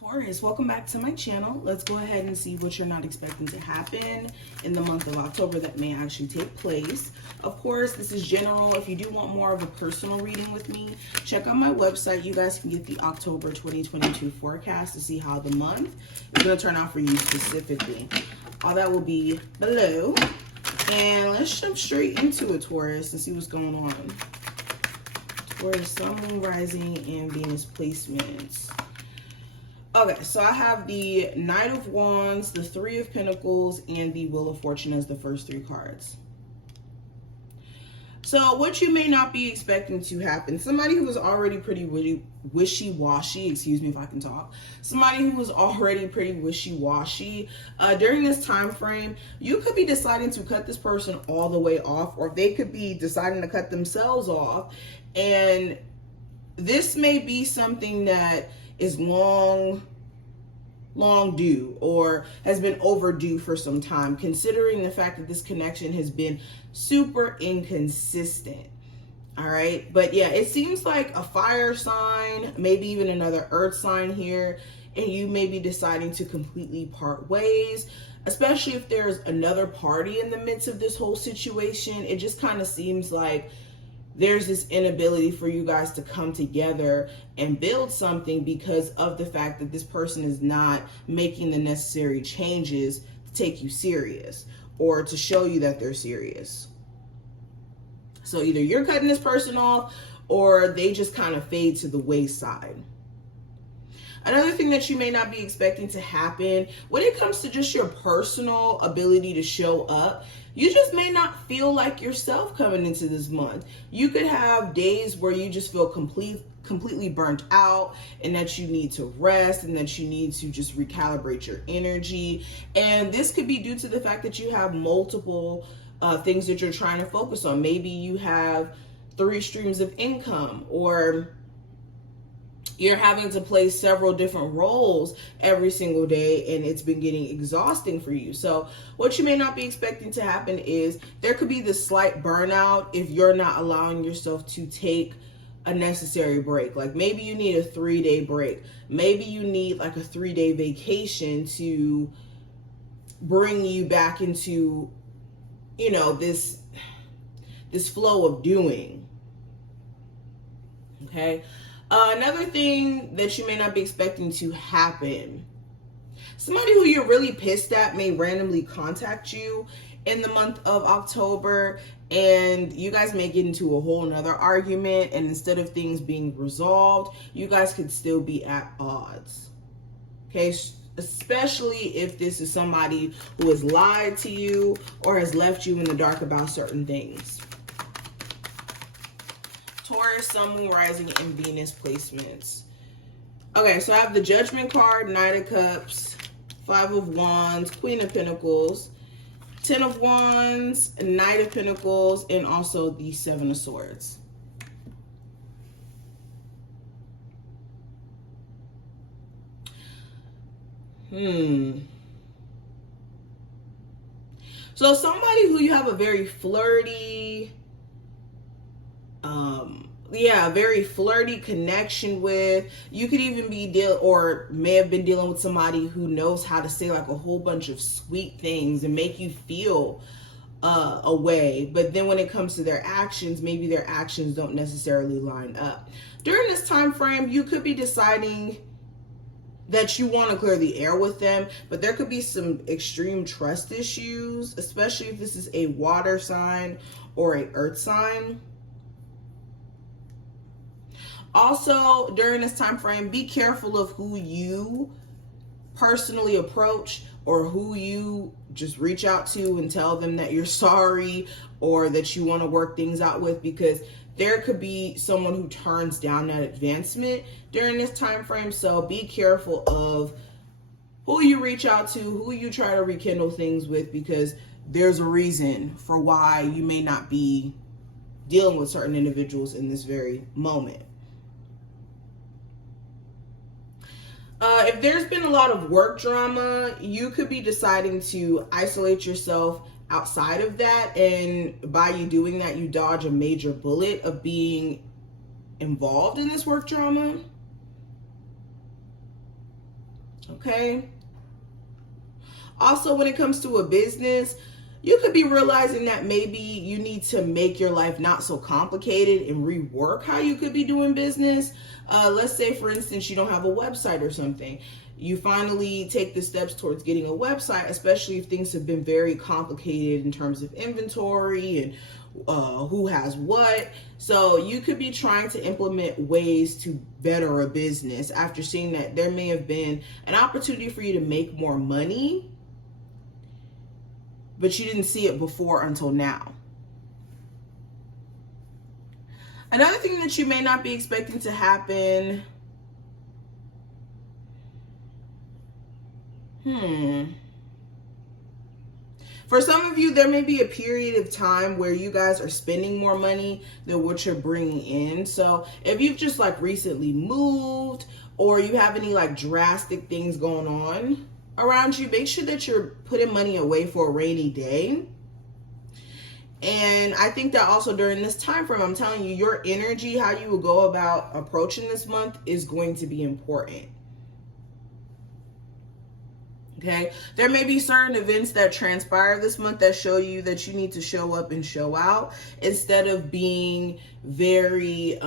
Taurus, welcome back to my channel. Let's go ahead and see what you're not expecting to happen in the month of October that may actually take place. Of course, this is general. If you do want more of a personal reading with me, check out my website. You guys can get the October 2022 forecast to see how the month is going to turn out for you specifically. All that will be below. And let's jump straight into it, Taurus, and see what's going on. Taurus, Sun, Moon, Rising, and Venus placements. Okay, so I have the Knight of Wands, the Three of Pentacles, and the Wheel of Fortune as the first three cards. So what you may not be expecting to happen, somebody who was already pretty wishy-washy, excuse me if I can talk, somebody who was already pretty wishy-washy, during this time frame, you could be deciding to cut this person all the way off, or they could be deciding to cut themselves off, and this may be something that is long due or has been overdue for some time, considering the fact that this connection has been super inconsistent. All right, but yeah, it seems like a fire sign, maybe even another earth sign here, and you may be deciding to completely part ways, especially if there's another party in the midst of this whole situation. It just kind of seems like there's this inability for you guys to come together and build something because of the fact that this person is not making the necessary changes to take you serious or to show you that they're serious. So either you're cutting this person off or they just kind of fade to the wayside. Another thing that you may not be expecting to happen when it comes to just your personal ability to show up, you just may not feel like yourself coming into this month. You could have days where you just feel completely burnt out and that you need to rest and that you need to just recalibrate your energy. And this could be due to the fact that you have multiple things that you're trying to focus on. Maybe you have 3 streams of income, or you're having to play several different roles every single day and it's been getting exhausting for you. So what you may not be expecting to happen is there could be this slight burnout if you're not allowing yourself to take a necessary break. Like maybe you need a 3-day break. Maybe you need like a 3-day vacation to bring you back into, you know, this flow of doing. Okay. Another thing that you may not be expecting to happen, somebody who you're really pissed at may randomly contact you in the month of October, and you guys may get into a whole nother argument, and instead of things being resolved, you guys could still be at odds. Okay, especially if this is somebody who has lied to you or has left you in the dark about certain things. Taurus, Sun, Moon, Rising, and Venus placements. Okay, so I have the Judgment card, Knight of Cups, 5 of Wands, Queen of Pentacles, 10 of Wands, Knight of Pentacles, and also the 7 of Swords. So somebody who you have a very flirty, very flirty connection with. You could even be may have been dealing with somebody who knows how to say like a whole bunch of sweet things and make you feel a way, but then when it comes to their actions, maybe their actions don't necessarily line up. During this time frame, you could be deciding that you want to clear the air with them, but there could be some extreme trust issues, especially if this is a water sign or a earth sign. Also, during this time frame, be careful of who you personally approach or who you just reach out to and tell them that you're sorry or that you want to work things out with, because there could be someone who turns down that advancement during this time frame. So be careful of who you reach out to, who you try to rekindle things with, because there's a reason for why you may not be dealing with certain individuals in this very moment. If there's been a lot of work drama, you could be deciding to isolate yourself outside of that, and by you doing that, you dodge a major bullet of being involved in this work drama. Okay. Also, when it comes to a business, you could be realizing that maybe you need to make your life not so complicated and rework how you could be doing business. Let's say, for instance, you don't have a website or something. You finally take the steps towards getting a website, especially if things have been very complicated in terms of inventory and who has what. So you could be trying to implement ways to better a business after seeing that there may have been an opportunity for you to make more money, but you didn't see it before until now. Another thing that you may not be expecting to happen, for some of you, there may be a period of time where you guys are spending more money than what you're bringing in. So if you've just like recently moved, or you have any like drastic things going on around you, make sure that you're putting money away for a rainy day. And I think that also during this time frame, I'm telling you, your energy, how you will go about approaching this month is going to be important. Okay, there may be certain events that transpire this month that show you that you need to show up and show out instead of being very,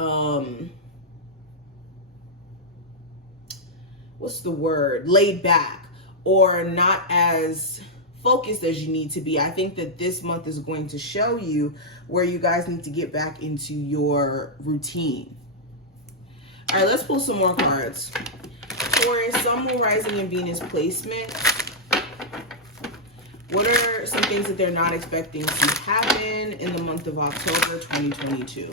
laid back or not as focused as you need to be. I think that this month is going to show you where you guys need to get back into your routine. All right, let's pull some more cards. Taurus, Sun, Moon, Rising, and Venus placement. What are some things that they're not expecting to happen in the month of October 2022?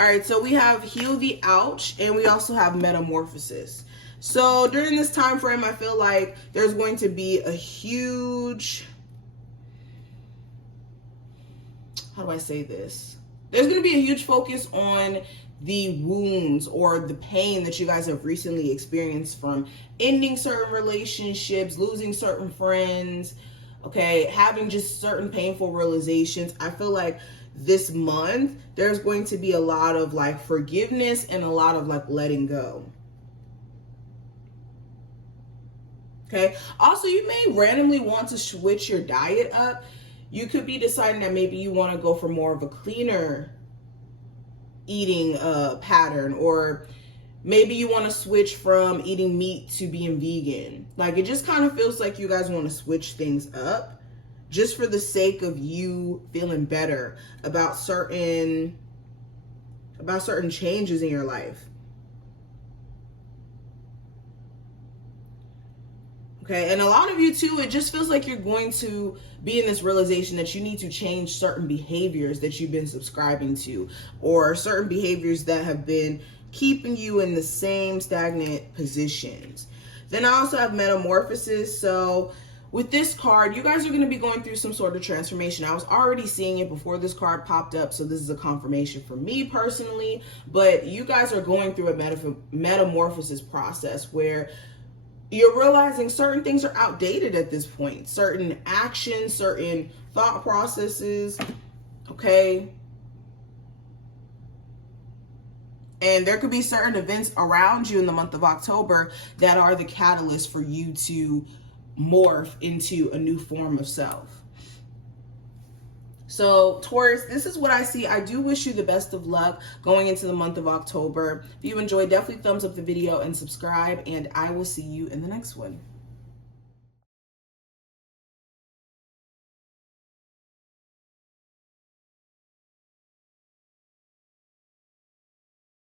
All right, so we have Heal the Ouch, and we also have Metamorphosis. So during this time frame, I feel like there's going to be a huge, how do I say this? There's going to be a huge focus on the wounds or the pain that you guys have recently experienced from ending certain relationships, losing certain friends, okay, having just certain painful realizations. I feel like this month there's going to be a lot of like forgiveness and a lot of like letting go. Okay, also you may randomly want to switch your diet up. You could be deciding that maybe you want to go for more of a cleaner eating pattern, or maybe you want to switch from eating meat to being vegan. Like, it just kind of feels like you guys want to switch things up just for the sake of you feeling better about certain changes in your life. Okay, and a lot of you too, it just feels like you're going to be in this realization that you need to change certain behaviors that you've been subscribing to, or certain behaviors that have been keeping you in the same stagnant positions. Then I also have Metamorphosis. So with this card, you guys are going to be going through some sort of transformation. I was already seeing it before this card popped up, so this is a confirmation for me personally, but you guys are going through a metamorphosis process where you're realizing certain things are outdated at this point. Certain actions, certain thought processes, okay? And there could be certain events around you in the month of October that are the catalyst for you to morph into a new form of self. So Taurus, this is what I see. I do wish you the best of luck going into the month of October. If you enjoyed, definitely thumbs up the video and subscribe, and I will see you in the next one.